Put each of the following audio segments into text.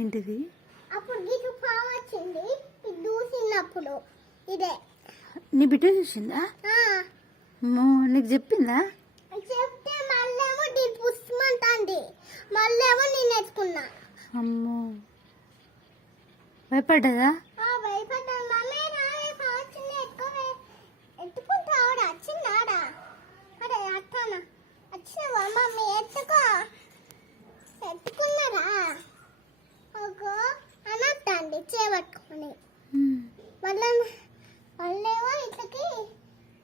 ఏంటిది? అప్పుడు గిట్టు పాము వచ్చింది దూసినప్పుడు ఇదే. నీ బిడ్డ చూసిందా? నీకు చెప్పిందా? చెప్తే మళ్ళేమో దీని పుస్తమంటుంది, మళ్ళేమో నేను ఎత్తుకున్నా. అమ్మో, భయపడ్డదా? భయపడ్డాను. మమ్మీ రావే పావుచ్చింది ఎత్తుకుంటా ఆవిడ వచ్చిందాడా? అదే అట్టాన వచ్చినవా మమ్మీ? ఎత్తుకున్నారా ఒక అనొద్దండి చేపట్టుకొని. వాళ్ళేమో ఇట్లకి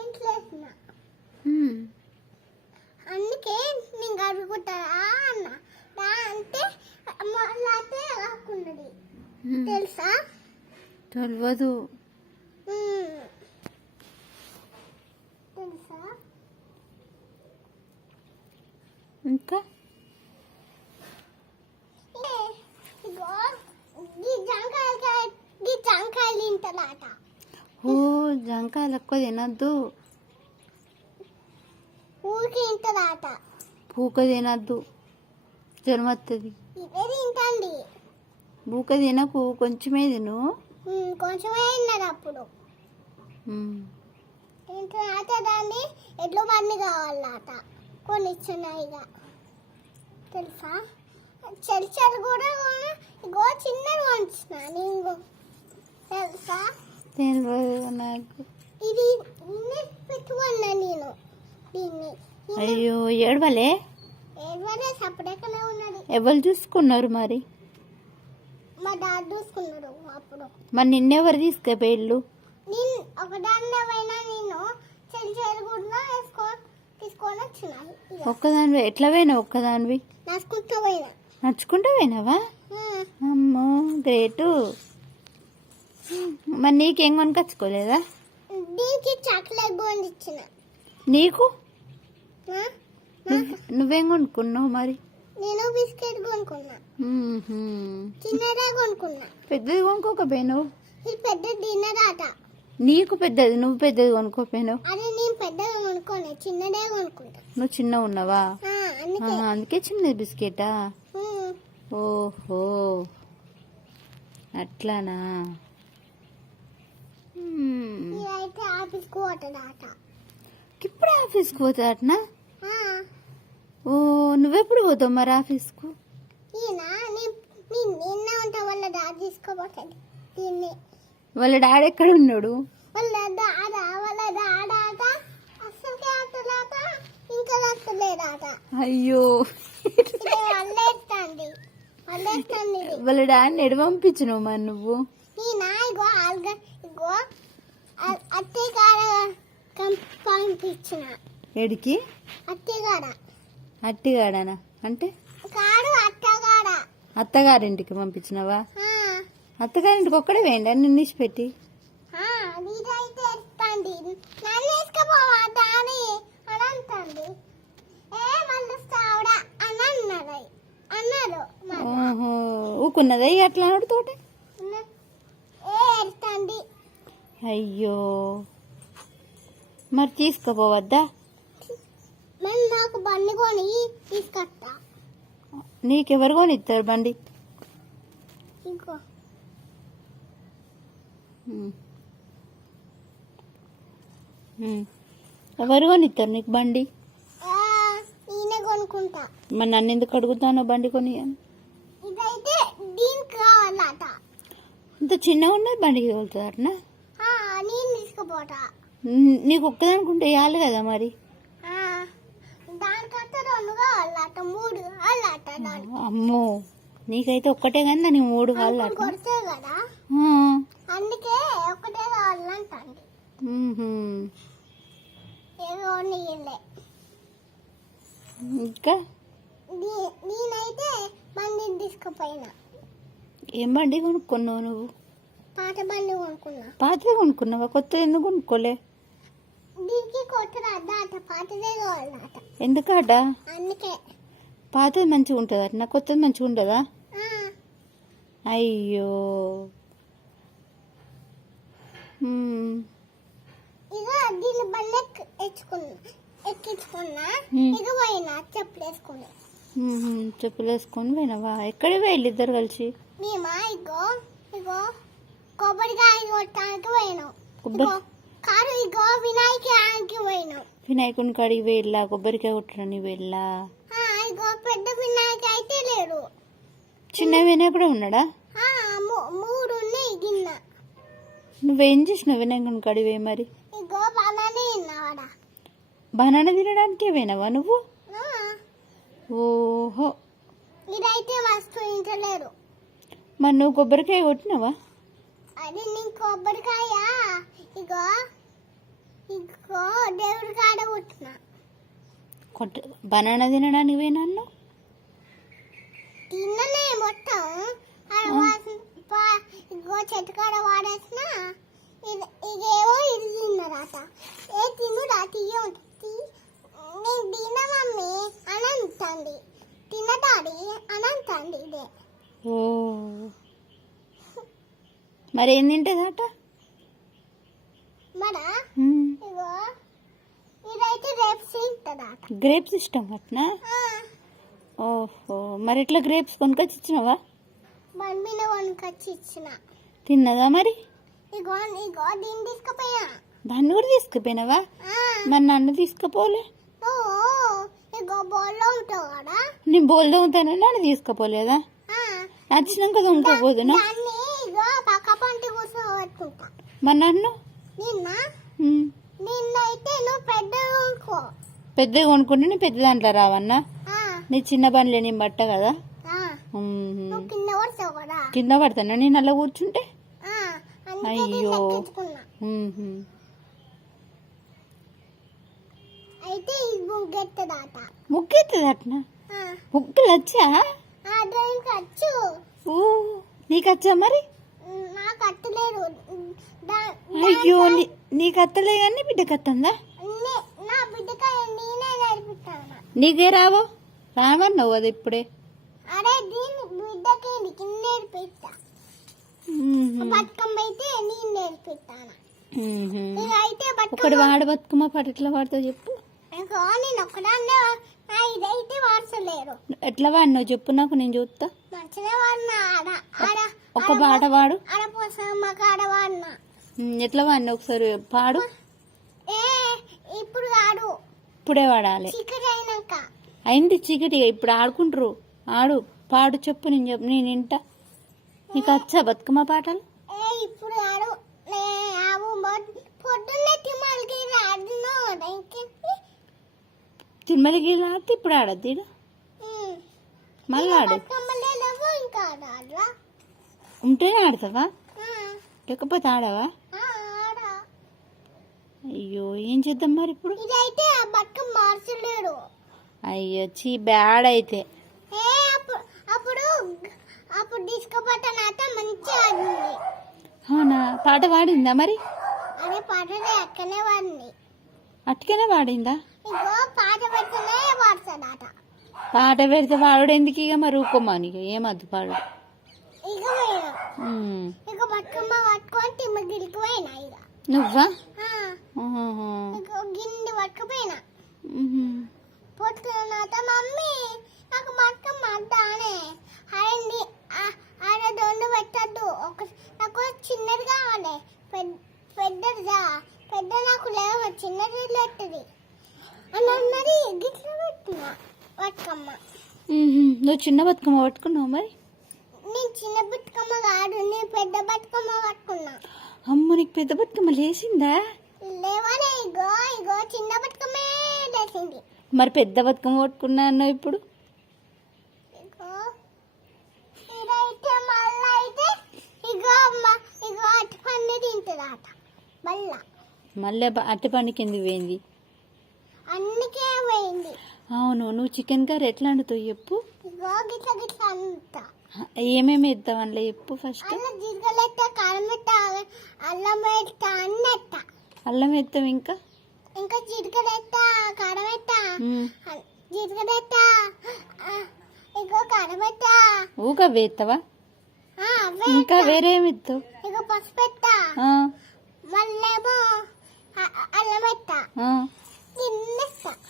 ఇంట్లో వేసిన, అందుకే నేను అడుగుతారా అన్న అంటే మళ్ళీ రాకున్నది. తెలుసా? తెలియదు. తెలుసా? ఇంకా జాంకాయలు తింటారట. ఓ, జాంకాయలు ఎక్కువ తినద్దు. ఊరికి తింటారట. పూక తినద్దు, జ్వరం వస్తుంది. ఇదే తింటండి. పూక తినకు, కొంచెమే తిను. కొంచెమే తిన్నారు అప్పుడు. తింటారట. దాన్ని ఎడ్ల బండి కావాలట కొనిచ్చినాయిగా. తెలుసా? చెల్చలు కూడా ఇగో చిన్నది కొనిచ్చిన నేను. తెలుసా? తెలియదు నాకు. ఇది పెట్టుకున్నా నేను దీన్ని. అయ్యో, ఏడవలే? ఏడవలే, సపరేట్గానే ఉన్నది. ఎవరు చూసుకున్నారు మరి? మా డాడీ చూసుకున్నాడు అప్పుడు. మరి నిన్నెవరు తీసుకుపోయిళ్ళు? నేను ఒకదాన్ని పోయినా, నేను చెల్చలు కూడా తీసుకొని వచ్చినాను. ఒక్కదానివి? ఎట్లా పోయినావు ఒక్కదానివి? నడుచుకుంటూ పోయినా. నడుచుకుంటూ పోయినావా? అమ్మో, గ్రేటు. మరి నీకేం కొనుకొచ్చుకోలేదా? దీనికి చాక్లెట్ కొనిచ్చిన. నీకు? నువ్వేం కొనుక్కున్నావు మరి? నేను బిస్కెట్ కొనుక్కున్నా. చిన్నదే కొనుక్కున్నా. పెద్దది కొనుక్కోకపోయినావు? ఇది పెద్ద తిన్నదాట. నీకు పెద్దది, నువ్వు పెద్దది కొనుక్కోపోయినావు? అదే నేను పెద్దగా కొనుక్కోలే, చిన్నదే కొనుక్కుంటా. నువ్వు చిన్న ఉన్నావా? అందుకే చిన్నది బిస్కెటా? ఓహో, అట్లానా? ఇదైతే ఆఫీస్కి పోతుందాట. ఇప్పుడు ఆఫీస్కి పోతాడనా? ఓ, నువ్వెప్పుడు పోతావు మరి ఆఫీస్కు? ఈయన నిన్న ఉంటా, వాళ్ళ డాడీ తీసుకోపోతాడు దీన్ని. వాళ్ళ డాడీ ఎక్కడ ఉన్నాడు? వాళ్ళ డాడాట అస్సలకే ఆటలాట, ఇంకా వస్తలేదాట. అయ్యో, వాళ్ళేస్తుంది. వాళ్ళ డాడీని ఎడ పంపించినావు మరి నువ్వు? ఇగో అత్తగాడ పంపించిన. ఎడికి? అత్తగాడ. అట్టిగాడనా అంటే? కాడు అత్తగాడ. అత్తగారింటికి పంపించినావా? అత్తగారింటికి ఒక్కడే వేయండి నిన్ను ఇచ్చిపెట్టి. నీదైతే ఎత్తండి, నన్ను వేసుకపోవా దాని అని అంటుంది. వాళ్ళు సావుడా అని అన్నారు. ఓహో, ఊకున్నదా అట్లా తోటి? ఎత్తండి. అయ్యో, మరి తీసుకుపోవద్దా? మరి నాకు బండి కొని తీసుకొస్తా. నీకెవరు కొనిస్తారు బండి? ఇంకో ఎవరు కొనిస్తారు నీకు బండి? నేనే కొనుక్కుంటా. మరి నన్ను ఎందుకు అడుగుతానో బండి కొని? ఇదైతే దీనికి కావాలట. ఇంత చిన్నగా ఉన్నది బండికి తోలుతారనా? నేను తీసుకుపోతా. నీకు ఒక్కదనుకుంటే వేయాలి కదా మరి. దానికంటే 2 కావాలట, 3 కావాలట. అమ్మో, నీకైతే ఒక్కటే కానీ దానికి 3 కావాలట. కొడితే కదా, అందుకే ఒకటే కావాలంటండి. ఇంకా నేనైతే బండి తీసుకుపోయినా. ఏం బండి కొనుక్కున్నావు నువ్వు? పాత బండి కొనుక్కున్నా. పాతదే కొనుక్కున్నావా? కొత్తది ఎందుకు కొనుక్కోలే? దీనికి కొత్తది అడ్డాట, పాతదే కావాలట. ఎందుకట? అందుకే. పాతది మంచిగా ఉంటుంది అట, నా కొత్తది మంచిగా ఉంటుందా? అయ్యో, ఇక దీన్ని బండి ఎక్కించుకున్నా. ఇక పోయినా చెప్పులు వేసుకున్నా. చెప్పులు వేసుకొని పోయినావా? ఎక్కడికి పోయి ఇద్దరు కలిసి? మేమా ఇగో ఇగో కొబ్బరికాయ కొట్టడానికి పోయినాం. కొబ్బరి కాదు ఇగో వినాయకానికి పోయినాం. వినాయకుని కాడికి వెళ్ళా, కొబ్బరికాయ కొట్టడానికి వెళ్ళా. ఇగో పెద్ద వినాయక అయితే లేడు, చిన్న వినాయకుడు ఉన్నాడా? మూడు ఉన్నాయి గిన్న. నువ్వేం చేసినావు వినాయకుని కాడికి పోయి? మరి ఇగో బనానా తిన్నావాడా? బనానా తినడానికే పోయినావా నువ్వు? ఓహో, ఇదైతే వస్తువులేరు. మరి నువ్వు కొబ్బరికాయ కొట్టినావా? అది నేను కొబ్బరికాయ ఇగో ఇగో దేవుడి కాడ కొట్టిన. బనానా తినడానికి పోయినా? తిన్ననే మొత్తం. ఇగో చెట్టు కాడ వాడేసిన. ఇదేమో ఇది తిన్నరాట. ఏ తినురా తీయ నేను తిన మమ్మీ అని అంటుంది, తిన్న డాడీ అని అంటుంది. ఇదే ఓ, మరి ఏం తింటుందట? మరా ఇగో ఇదైతే గ్రేప్స్ తింటుందట. గ్రేప్స్ ఇష్టం అట్నా? ఓహో, మరి ఎట్లా గ్రేప్స్ కొనుకొచ్చి ఇచ్చినావా? బండి మీద కొనుకొచ్చి ఇచ్చిన. తిన్నదా మరి? ఇగో ఇగో దీన్ని తీసుకుపోయా. దాన్ని కూడా తీసుకుపోయినావా? మరి నన్ను తీసుకుపోలే. ఇగో బోల్లో ఉంటావు కదా, నేను బోల్ దొంగతానని నన్ను తీసుకుపోలేదా? నచ్చినాక దొంగకపోదునా? దాన్ని ఇగో పక్క పంటి కూర్చోబెట్టుకుంటా. మరి నన్ను నిన్నైతే నువ్వు పెద్దగా కొనుక్కో. పెద్దగా కొనుక్కుంటే నీ పెద్ద దాంట్లో రావన్నా? నీ చిన్న బండ్లే నేను పట్ట కదా. నువ్వు కింద పడతావు కదా. కింద పడతానా నేను అలా కూర్చుంటే? అయ్యో, అయితే ముగ్గెత్తదాట. ముగ్గెత్తదట్నా? ముగ్గులు వచ్చా? వచ్చు. నీకు వచ్చా మరి? నాకు అత్తలేదు. అయ్యో, నీకు అత్తలే కానీ బిడ్డకు అత్తందా? నా బిడ్డకి నేనే నేర్పిస్తాను. నీకే రావో? రావన్నావు అది ఇప్పుడే. అరే దీన్ని బిడ్డకి నేర్పిస్తా. బతుకమ్మ అయితే నేను నేర్పిస్తాను. ఇదైతే ఒకటి వాడ బతుకమ్మ పాట ఎట్లా పాడతావు చెప్పు. నేను ఒక్కదాన్నే ఇదైతే వాడలేరు. ఎట్లా వాడినావు చెప్పు నాకు, నేను చూస్తా. మంచిగా వాడినా. ఒక పాట పాడు. ఆడపోసమ్మ కాడ వాడినా. ఎట్లా వాడినా ఒకసారి పాడు. ఇప్పుడు కాడు, ఇప్పుడే వాడాలి. చీకటి అయినాక. అయింది చీకటి, ఇప్పుడు ఆడుకుంటారు. ఆడు, పాడు చెప్పు, నేను వింటా. నీకు వచ్చా బతుకమ్మ పాటలు? ఇప్పుడు ఆడు పొద్దున్నే తిమ్మలకి ఆడినా. తిరుమలకి ఆడితే ఇప్పుడు ఆడద్దు మళ్ళీ ఆడు. ఇంకా ఆడరా ఉంటేనే ఆడతావా, లేకపోతే ఆడవా? అయ్యో, ఏం చేద్దాం మరి ఇప్పుడు? ఇదైతే బతుకమ్మ మార్చలేడు. అయ్యో చీ, బ్యాడ్ అయితే. అప్పుడు అప్పుడు తీసుకుపోతా నాత మంచిగా ఆడింది. అవునా? పాట పాడిందా మరి? అదే పాట అక్కనే వాడింది. అట్టుకనే పాడిందా? ఇగో పాట పెడితేనే పాడతాడట. పాట పెడితే పాడు ఎందుకు? ఇక మరి ఊకోమాని ఏమద్దు పాడు. ఇక ఇక బతుకమ్మ పట్టుకొని తిమ్మగిరికి పోయినా. ఇక నువ్వా? ఇక గిన్నె పట్టుకుపోయినా. పొట్టుకున్న మమ్మీ నాకు బతుకమ్మ అడ్డానే. అరండి ఆడ దొండు పెట్టద్దు, నాకు చిన్నది కావాలి. పెద్దదిగా పెద్ద నాకు లేవు, చిన్నది పెట్టది అని అన్నది. గిట్ల పెట్టిన బతుకమ్మ. నువ్వు చిన్న బతుకమ్మ పట్టుకున్నావు మరి? నేను చిన్న బతుకమ్మ కాదు, నేను పెద్ద బతుకమ్మ పట్టుకున్నా. అమ్మ, నీకు పెద్ద బతుకమ్మ లేచిందా? లేవనే, ఇగో ఇగో చిన్న బతుకమ్మే లేచింది. మరి పెద్ద బతుకమ్మ పట్టుకున్నా అన్నావు ఇప్పుడు? ఇగో ఇదైతే మళ్ళీ అయితే ఇగో ఇగో అటు పండు తింటుందట మళ్ళీ అట్టి పండుకి ఎందుకు పోయింది? అన్నికే పోయింది. అవును, నువ్వు చికెన్ కర్రీ ఎట్లా వండుతావు చెప్పు. ఇగో గిట్ల గిట్ల అంతా ఏమేమి వేద్దాం అందులో చెప్పు. ఫస్ట్ జీలకర్ర, కారం, అల్లం వేస్తా, అన్ని ఎత్తా. అల్లం వేస్తాం, ఇంకా ఇంకా జీలకర్ర ఎత్తా, కారం ఎత్తా, జీలకర్ర ఎత్తా, ఇగో కారం ఎత్తా. ఊగా వేస్తావా? ఇంకా వేరే ఏమి ఎత్తావు? ఇగో పసుపు ఎత్తా, మళ్ళేమో అల్లం ఎత్తా.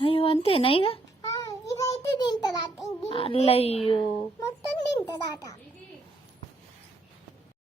అయ్యో, అంతేనా? ఇక ఇదైతే తింటదాట అల్లయ్యో మొత్తం తింటదాట